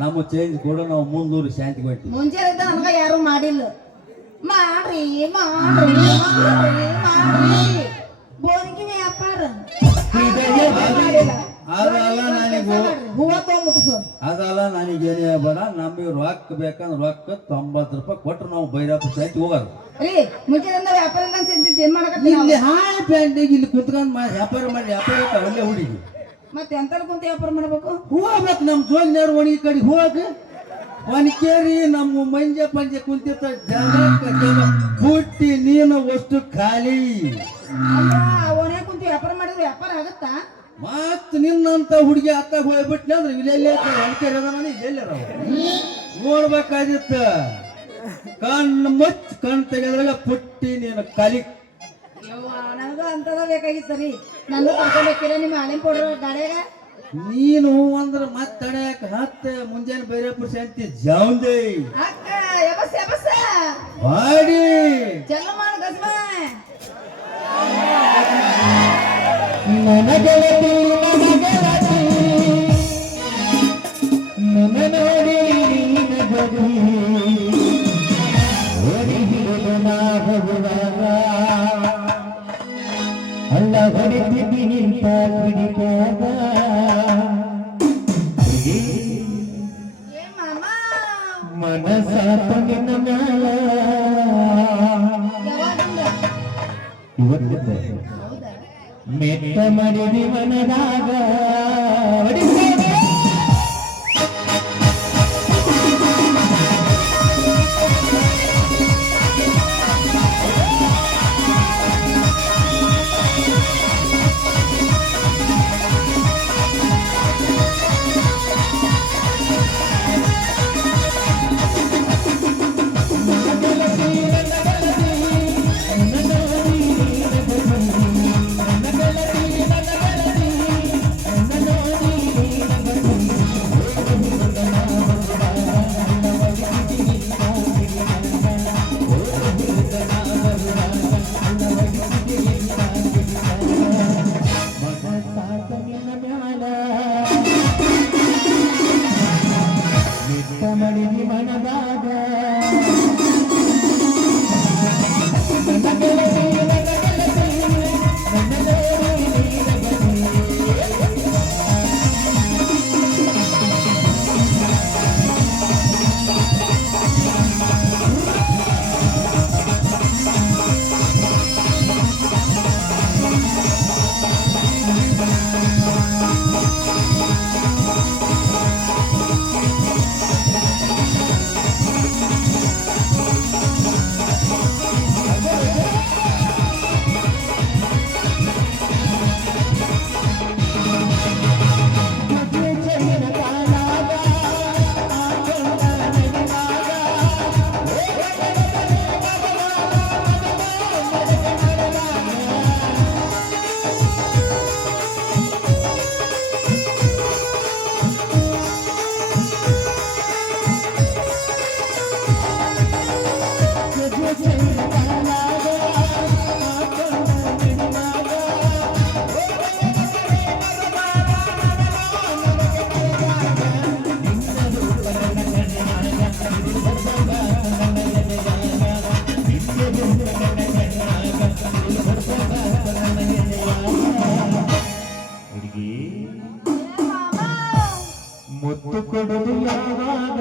ನಮ್ಮ ಚೇಂಜ್ ಕೊಡು ನಾವು 300 ಶಾಂತಿ ಕೊಟ್ಟಿ ಮುಂಜಾನೆ ನನಗ ಯಾರು ಮಾಡಿಲ್ಲ. ಮಾಡ್ರಿ ಮಾಡ್ರಿ ಮಾಡ್ರಿ ಮಾಡ್ರಿ ಬೋನಿಗೆ ವ್ಯಾಪಾರ ಅದಲ್ಲ ನನಗೂ ಹೂವ ತಗೊಂಡ್ಬಿಟ್ಟು ಅದಲ್ಲ ನನಗೇನೇ ಬೇಡ ನಮಗೆ ರೊಕ್ಕ ಬೇಕಂದ್ರೆ ರೊಕ್ಕ 90 ರೂಪಾಯಿ ಕೊಟ್ರು ನಾವು ಬೈರಪ್ಪ ಶಾಂತಿ ಹೋಗೋದು. ರೀ ಮುಂಜಾನೆ ವ್ಯಾಪಾರ ಇಲ್ಲ ಅಂತ ಏನ್ ಮಾಡಕತ್ತಿ ಇಲ್ಲಿ ಹಾಯ್ ಪ್ಯಾಂಟಿಗೆ ಇಲ್ಲಿ ಕುತ್ಕೊಂಡ್ ವ್ಯಾಪಾರ ಒಳ್ಳೆ ಹುಡುಗಿ ಮತ್ತೆ ಎಂತ ಕುಂತ ವ್ಯಾಪಾರ ಮಾಡ್ಬೇಕು. ಹೋಗ್ಬೇಕು ನಮ್ಮ ಜೋಗಿನವ್ರು ಒಣಗಿ ಕಡೆ ಹೋಗ ಒಣಕೇರಿ ನಮ್ಮ ಮಂಜೆ ಪಂಜೆ ಕುಂತಿರ್ತ ಬುಟ್ಟಿ ನೀನು ಅಷ್ಟು ಖಾಲಿ ಒಣೆ ಕುಂತ ವ್ಯಾಪಾರ ಮಾಡಿದ್ರೆ ವ್ಯಾಪಾರ ಆಗತ್ತಾ? ಮತ್ ನಿನ್ನಂತ ಹುಡುಗಿ ಅತ್ತಾಗ ಹೋಗ್ಬಿಟ್ಲಿ ಅಂದ್ರೆ ಇಲ್ಲೆಲ್ಲೇ ಒಣಕೇರಿ ಅದ ಇಲ್ಲೆಲ್ಲ ನೋಡ್ಬೇಕಾದಿತ್ತ ಕಣ್ಣು ಮುಚ್ಚ ಕಣ್ ತೆಗೆದ್ರಾಗ ಪುಟ್ಟಿ ನೀನು ಖಾಲಿ. ನನಗೂ ಅಂತದ ಬೇಕಾಗಿತ್ತ ರೀ. ನನ್ನ ಕರ್ಕೊಂಡೋಗ್ತೀರ ನಿಮ್ಮ ಹಾಲಿನ ಕೊಡ್ರ ಗಾಡಿಯಾಗ? ನೀನು ಅಂದ್ರೆ ಮತ್ತೆ ತಡೆಯಕ ಹತ್ತ ಮುಂಜಾನೆ ಬೈರಪ್ಪ ಶಾಂತಿ ಜಾವಂದೆ ಅಕ್ಕ ಎಬಸ್ ಎಬಸ್ ಮಾಡಿ ಚಲೋ ಮಾಡ ಗಜ್ಮ ನನ್ನ ಗೆಳತಿ ನನ್ನ ನೋಡಿ ನೀನ ಗದಿ ಓಡಿ ಹಿಡಿದು ನಾ ಹೋಗುವಾಗ ಅಲ್ಲ ಹೊಡಿತಿದ್ದಿ ನಿಂತ ಬಿಡಿದಾಗ ಏ ಮಾಮ ಮನಸಾತ ನಿನ್ನ ಮ್ಯಾಲ ಯಾವಾಗಿಂದ? ಇವತ್ತಿದ್ದ ಹೌದಾ? ಮೆಟ್ಟ ಮಾಡಿದಿ ಮನದಾಗ ಮುತ್ತು ಕೊಡುದು ಯಾವಾಗ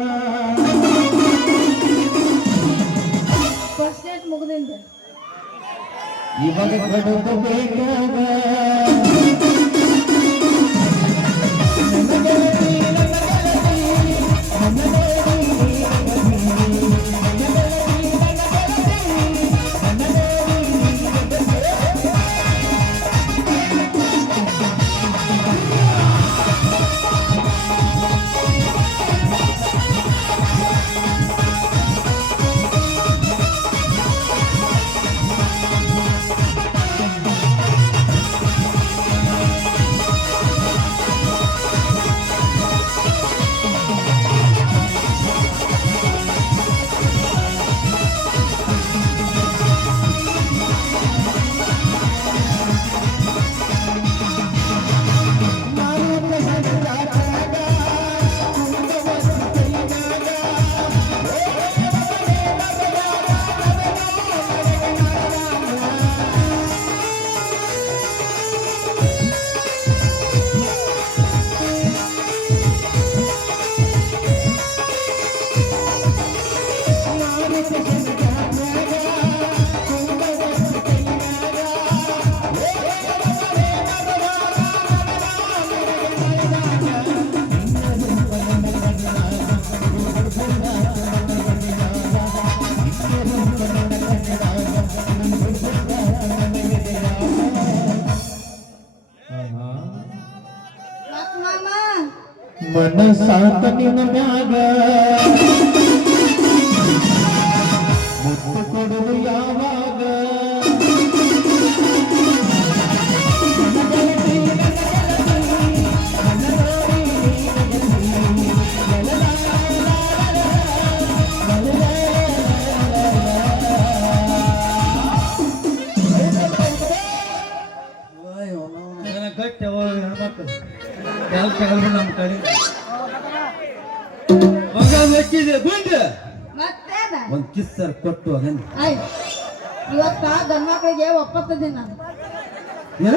ಫಸ್ಟ್ ಡೇಟ್ ಮುಗಿದಿಂದ ಇವಾಗ ಕೊಡುದು ಬೇಕಾಗ ಮನಸಾತ ನಿನ್ನ ಮ್ಯಾಗ ಮುತ್ತು ಕೊಡುದು ಯಾವಾಗ ಗಟ್ಟಿ ಹೆಣ್ಮಕ್ಳು ಕೆಲ್ ತಗೊಂಡ್ರು ನಮ್ಮ ಕಡೆ ಮಗ ಮೆಚ್ಚಿದೆ ಗುಂಡು ಮತ್ತೇನ ಒಂದ್ ಕಿಸ್ಸರ್ ಕೊಟ್ಟು ಅದನ್ನ ಆಯ್ತು ಇವತ್ತ ಗಂಡ ಮಕ್ಳಿಗೆ ಒಪ್ಪತ್ತಿದ್ದೀನಿ ನಾನು ಏನ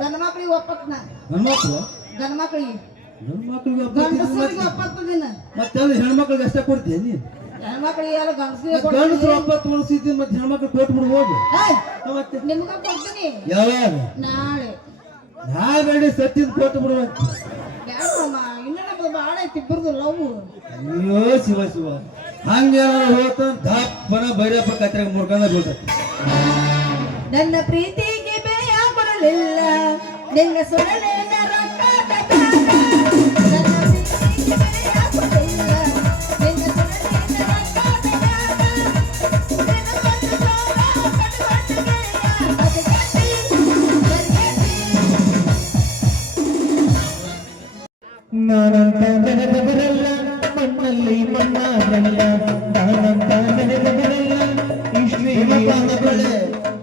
ಗಂಡ ಮಕ್ಳಿಗೆ ಒಪ್ಪತ್ ನಾನು ಹೆಣ್ಮಕ್ಳು ಗಂಡ ಮಕ್ಳಿಗೆ ಹೆಣ್ಮಕ್ಳಿಗೆ ಗಂಡಸರಿಗೆ ಒಪ್ಪತ್ತಿದ್ದೀನಿ ಮತ್ತೆ ಅದು ಹೆಣ್ಮಕ್ಳಿಗೆ ಅಷ್ಟೇ ಕೊಡ್ತೀಯ ನೀನು ಹೆಣ್ಮಕ್ಳಿಗೆ ಎಲ್ಲ ಗಂಡಸರಿಗೆ ಗಂಡಸರು 90 ವರ್ಷ ಇದ್ದೀನಿ ಮತ್ತೆ ಹೆಣ್ಮಕ್ಳು ಕೊಟ್ಬಿಡು ಹೋಗು ಮತ್ತೆ ನಿಮ್ಗ ಕೊಡ್ತೀನಿ ಯಾವಾಗ ನಾಳೆ ನಾವೇಳಿ ಸತ್ತಿದ್ ಕೊಟ್ಟು ಬಿಡುವಂತ ಬ್ಯಾಡಮ್ಮ ಇನ್ನೊಂದು ಬಾಳ ಐತಿ ಇಬ್ಬರದು ಲವ್ ಅಯ್ಯೋ ಶಿವ ಶಿವ ಹಂಗೇನಾರ ಹೋತ ದಪ್ಪನ ಬೈರಪ್ಪ ಕತ್ರಾಗ ಮುರ್ಕೊಂಡ ಬೀಳ್ತೈತಿ ನನ್ನ ಪ್ರೀತಿಗೆ ಬೇಯ ಬರಲಿಲ್ಲ ನಿನ್ನ ಸುರಳಿನ ರಕ್ತದ ಕಾಟ. ನನ್ನ ಪ್ರೀತಿಗೆ ಬೇಯ ಬರಲಿಲ್ಲ ನಿನ್ನ ಸುರಳಿನ ರಕ್ತದ ಕಾಟ. ನಿನ್ನ ಕಣ್ಣು ಜೋಳ ಕಟ್ಟುಗೆಯ ಅದು ಗಟ್ಟಿ, ನಾನಂತ ನೆನೆದವರಲ್ಲ ಮಣ್ಣಲ್ಲಿ ಮಣ್ಣಾದ್ರಲ್ಲ ನಾನಂತ ನೆನೆದವರಲ್ಲ ಇಷ್ಟೇ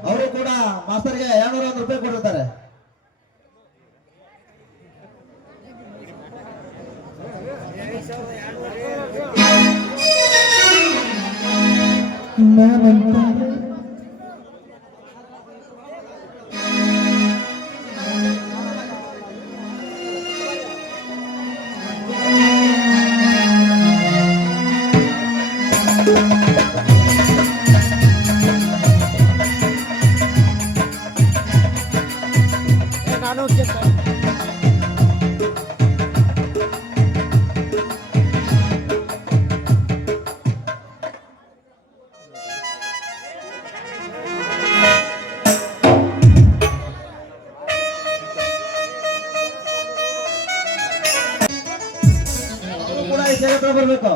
ಅವರು ಕೂಡ ಮಾಸ್ತರ್ಗೆ 201 ರೂಪಾಯಿ ಕೊಟ್ಟಿರ್ತಾರೆ ನಾನಂತ ಕೂಡ ಈ ಸೇವೆ ಬರ್ಬೇಕು